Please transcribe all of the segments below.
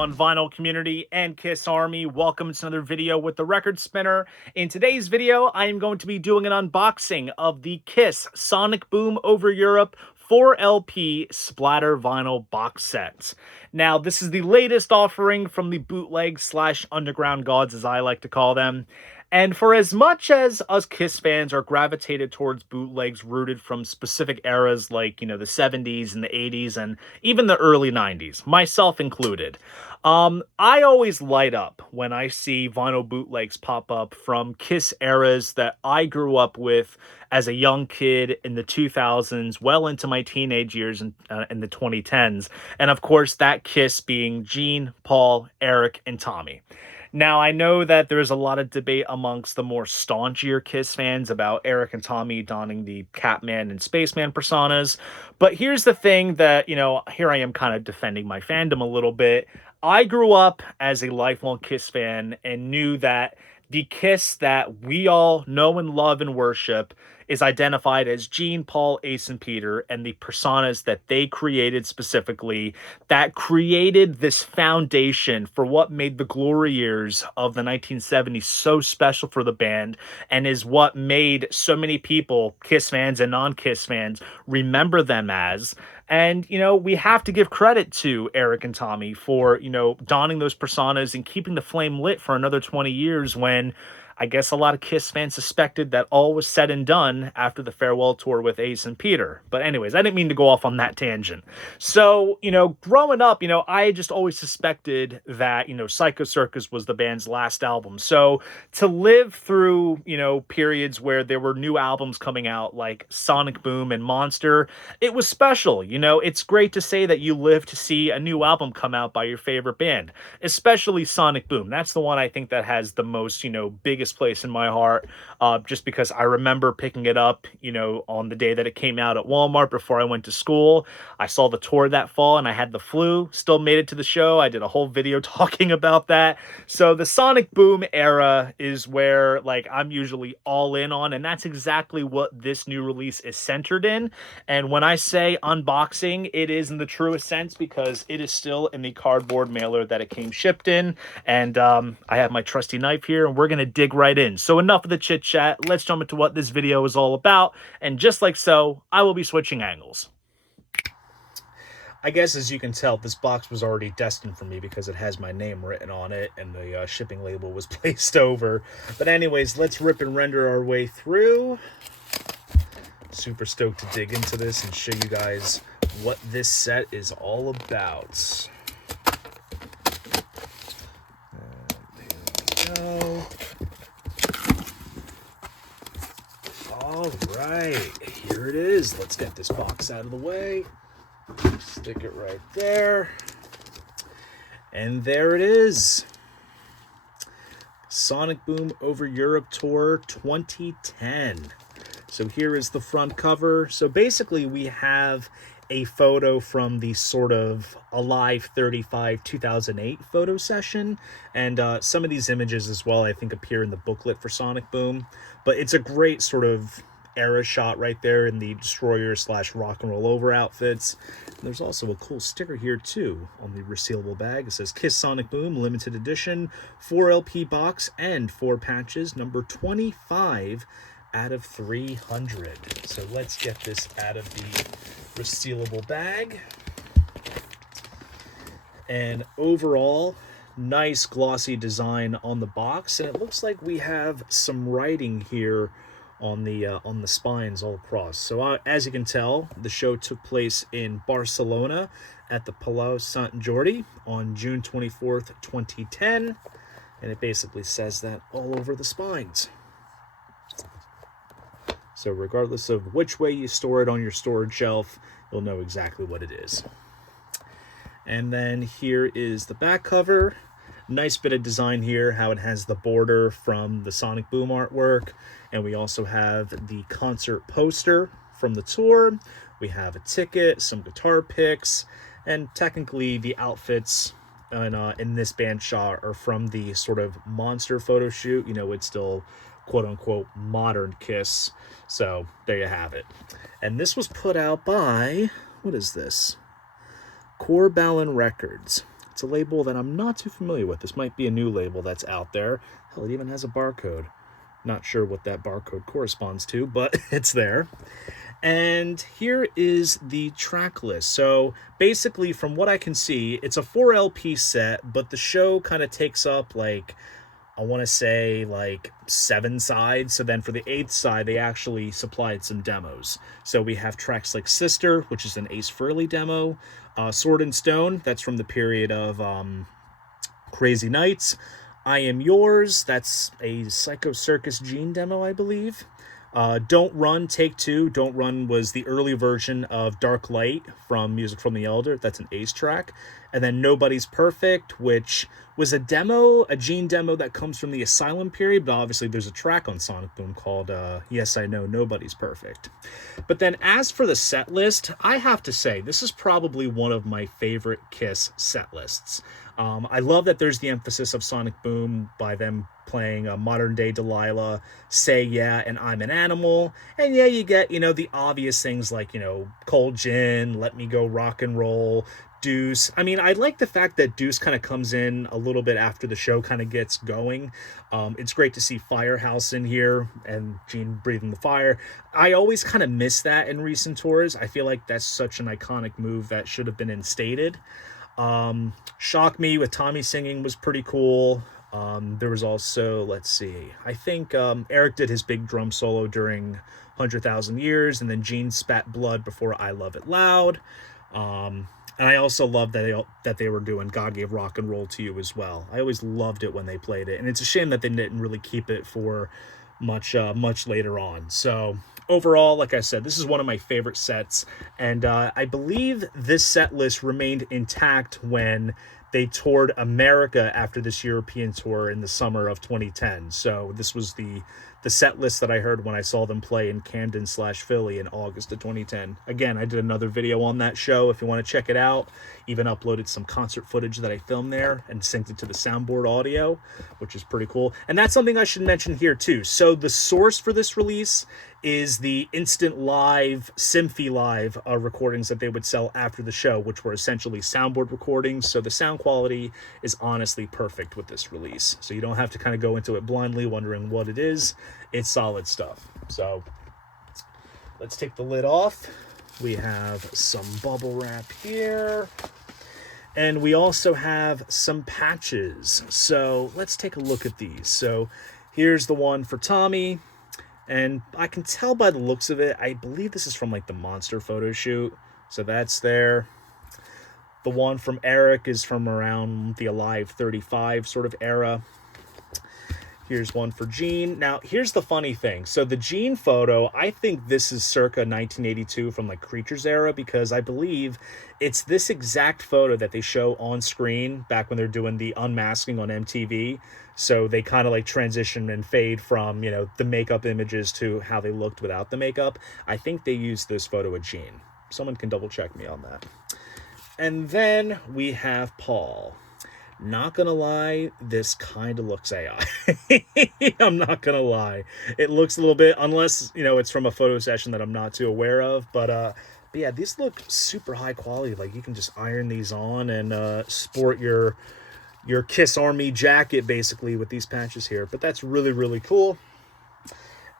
on, vinyl community and Kiss Army? Welcome to another video with the Record Spinner. In today's video, I am going to be doing an unboxing of the Kiss Sonic Boom Over Europe 4LP Splatter Vinyl Box Set. Now, this is the latest offering from the bootleg / underground gods, as I like to call them. And for as much as us Kiss fans are gravitated towards bootlegs rooted from specific eras like, the 70s and the 80s and even the early 90s, myself included, I always light up when I see vinyl bootlegs pop up from Kiss eras that I grew up with as a young kid in the 2000s, well into my teenage years in the 2010s. And of course, that Kiss being Gene, Paul, Eric, and Tommy. Now, I know that there's a lot of debate amongst the more staunchier Kiss fans about Eric and Tommy donning the Catman and Spaceman personas, but here's the thing that, here I am kind of defending my fandom a little bit. I grew up as a lifelong Kiss fan and knew that the Kiss that we all know and love and worship is identified as Gene, Paul, Ace, and Peter, and the personas that they created specifically that created this foundation for what made the glory years of the 1970s so special for the band, and is what made so many people, Kiss fans and non-Kiss fans, remember them as. And, we have to give credit to Eric and Tommy for, donning those personas and keeping the flame lit for another 20 years when I guess a lot of Kiss fans suspected that all was said and done after the farewell tour with Ace and Peter. But anyways, I didn't mean to go off on that tangent. So, growing up, I just always suspected that, Psycho Circus was the band's last album. So to live through, periods where there were new albums coming out like Sonic Boom and Monster, it was special. It's great to say that you live to see a new album come out by your favorite band, especially Sonic Boom. That's the one I think that has the most, biggest place in my heart, just because I remember picking it up, on the day that it came out at Walmart before I went to school. I saw the tour that fall and I had the flu, still made it to the show. I did a whole video talking about that. So the Sonic Boom era is where I'm usually all in on, and that's exactly what this new release is centered in. And when I say unboxing, it is in the truest sense because it is still in the cardboard mailer that it came shipped in. And I have my trusty knife here and we're going to dig right in. So enough of the chit chat. Let's jump into what this video is all about. And just like so, I will be switching angles. I guess as you can tell, this box was already destined for me because it has my name written on it and the shipping label was placed over. But anyways, let's rip and render our way through. Super stoked to dig into this and show you guys what this set is all about. There we go. All right, here it is. Let's get this box out of the way. Stick it right there. And there it is. Sonic Boom Over Europe Tour 2010. So here is the front cover. So basically we have a photo from the sort of Alive 35 2008 photo session. And some of these images as well, I think, appear in the booklet for Sonic Boom. But it's a great sort of era shot right there in the Destroyer / Rock and Roll Over outfits. And there's also a cool sticker here too on the resealable bag. It says Kiss Sonic Boom Limited Edition 4LP box and 4 patches, number 25 out of 300. So let's get this out of the resealable bag. And overall, nice glossy design on the box, and it looks like we have some writing here on the spines all across. So as you can tell, the show took place in Barcelona at the Palau Sant Jordi on June 24th, 2010, and it basically says that all over the spines. So regardless of which way you store it on your storage shelf, you'll know exactly what it is. And then here is the back cover. Nice bit of design here, how it has the border from the Sonic Boom artwork. And we also have the concert poster from the tour. We have a ticket, some guitar picks, and technically the outfits in this band shot are from the sort of Monster photo shoot. It's still quote-unquote modern Kiss. So there you have it. And this was put out by, what is this? Corbalin Records. It's a label that I'm not too familiar with. This might be a new label that's out there. Hell, it even has a barcode. Not sure what that barcode corresponds to, but it's there. And here is the track list. So basically, from what I can see, it's a 4LP set, but the show kind of takes up like, I want to say like 7 sides. So then for the 8th side, they actually supplied some demos. So we have tracks like Sister, which is an Ace Frehley demo. Sword and Stone, that's from the period of Crazy Nights. I Am Yours, that's a Psycho Circus Gene demo, I believe. Don't Run, Take Two. Don't Run was the early version of Dark Light from Music from the Elder. That's an Ace track. And then Nobody's Perfect, which was a demo, a Gene demo that comes from the Asylum period, but obviously there's a track on Sonic Boom called Yes I Know Nobody's Perfect. But then as for the set list, I have to say, this is probably one of my favorite Kiss set lists. I love that there's the emphasis of Sonic Boom by them playing Modern Day Delilah, Say Yeah, and I'm an Animal. And yeah, you get, the obvious things like, Cold Gin, Let Me Go Rock and Roll, Deuce. I mean, I like the fact that Deuce kind of comes in a little bit after the show kind of gets going. It's great to see Firehouse in here and Gene breathing the fire. I always kind of miss that in recent tours. I feel like that's such an iconic move that should have been instated. Shock Me with Tommy singing was pretty cool. There was also, let's see, I think Eric did his big drum solo during 100,000 Years, and then Gene spat blood before I Love It Loud. And I also love that they were doing God Gave Rock and Roll to You as well. I always loved it when they played it, and it's a shame that they didn't really keep it for much later on. So overall, like I said, this is one of my favorite sets, and I believe this set list remained intact when they toured America after this European tour in the summer of 2010. So this was the set list that I heard when I saw them play in Camden/Philly in August of 2010. Again, I did another video on that show if you want to check it out. Even uploaded some concert footage that I filmed there and synced it to the soundboard audio, which is pretty cool. And that's something I should mention here too. So the source for this release is the Instant Live, Symphy Live recordings that they would sell after the show, which were essentially soundboard recordings. So the sound quality is honestly perfect with this release. So you don't have to kind of go into it blindly wondering what it is. It's solid stuff. So let's take the lid off. We have some bubble wrap here. And we also have some patches. So let's take a look at these. So here's the one for Tommy. And I can tell by the looks of it, I believe this is from like the Monster photo shoot. So that's there. The one from Eric is from around the Alive 35 sort of era. Here's one for Gene. Now, here's the funny thing. So the Gene photo, I think this is circa 1982 from like Creatures era, because I believe it's this exact photo that they show on screen back when they're doing the unmasking on MTV. So they kind of like transition and fade from, the makeup images to how they looked without the makeup. I think they used this photo of Gene. Someone can double check me on that. And then we have Paul. Not gonna lie, this kind of looks AI. I'm not gonna lie. It looks a little bit, unless, it's from a photo session that I'm not too aware of. But yeah, these look super high quality. Like, you can just iron these on and sport your Kiss Army jacket, basically, with these patches here. But that's really, really cool.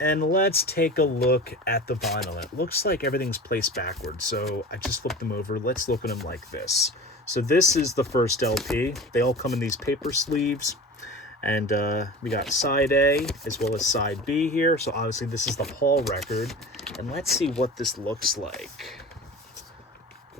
And let's take a look at the vinyl. It looks like everything's placed backwards, so I just flipped them over. Let's look at them like this. So this is the first LP. They all come in these paper sleeves. And we got side A as well as side B here. So obviously this is the Paul record. And let's see what this looks like.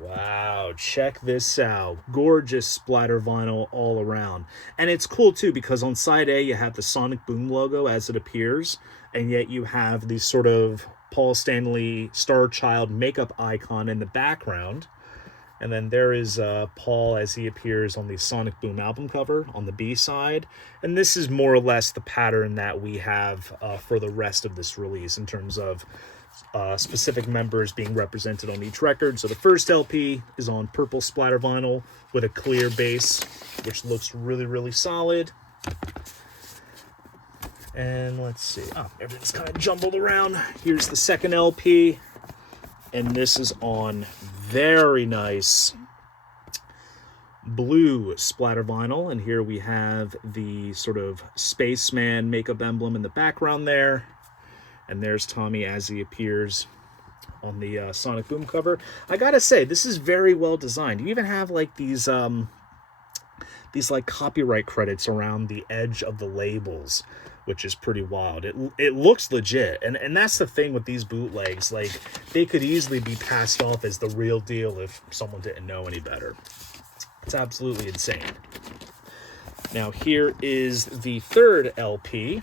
Wow, check this out. Gorgeous splatter vinyl all around. And it's cool too, because on side A you have the Sonic Boom logo as it appears. And yet you have the sort of Paul Stanley Star Child makeup icon in the background. And then there is Paul as he appears on the Sonic Boom album cover on the B side. And this is more or less the pattern that we have for the rest of this release in terms of specific members being represented on each record. So the first LP is on purple splatter vinyl with a clear base, which looks really, really solid. And let's see. Oh, everything's kind of jumbled around. Here's the second LP. And this is on very nice blue splatter vinyl, and here we have the sort of spaceman makeup emblem in the background there, and there's Tommy as he appears on the Sonic Boom cover. I gotta say, this is very well designed. You even have like these like copyright credits around the edge of the labels, which is pretty wild. It looks legit, and that's the thing with these bootlegs. Like, they could easily be passed off as the real deal if someone didn't know any better. It's absolutely insane. Now here is the third LP,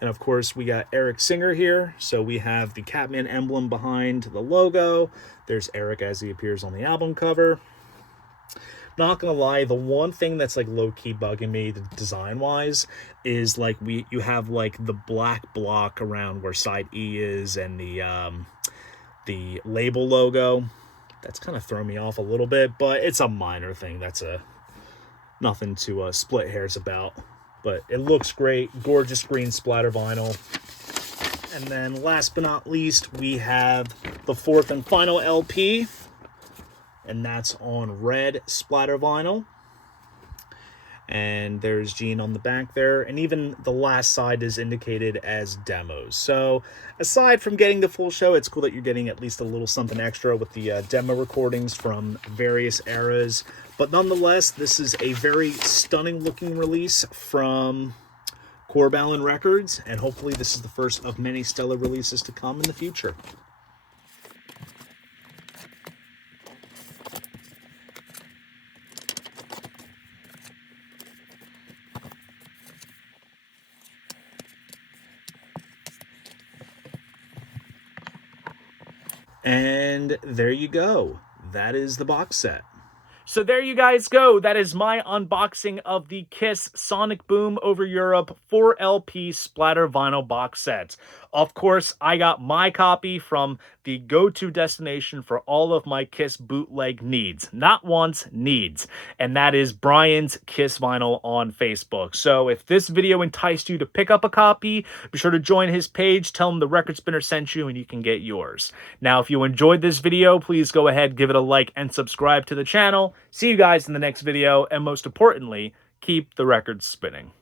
and of course we got Eric Singer here. So we have the Catman emblem behind the logo. There's Eric as he appears on the album cover. Not gonna lie, the one thing that's like low-key bugging me design wise is like you have like the black block around where side E is and the label logo. That's kind of thrown me off a little bit, but it's a minor thing. That's nothing to split hairs about. But it looks great. Gorgeous green splatter vinyl. And then last but not least, we have the fourth and final LP, and that's on red splatter vinyl. And there's Gene on the back there, and even the last side is indicated as demos. So aside from getting the full show, it's cool that you're getting at least a little something extra with the demo recordings from various eras. But nonetheless, this is a very stunning looking release from Corbalin Records, and hopefully this is the first of many stellar releases to come in the future. And there you go. That is the box set. So there you guys go. That is my unboxing of the KISS Sonic Boom Over Europe 4LP Splatter Vinyl Box Set. Of course, I got my copy from the go-to destination for all of my KISS bootleg needs. Not wants, needs. And that is Brian's KISS Vinyl on Facebook. So if this video enticed you to pick up a copy, be sure to join his page, tell him the Record Spinner sent you, and you can get yours. Now, if you enjoyed this video, please go ahead, give it a like, and subscribe to the channel. See you guys in the next video, and most importantly, keep the records spinning.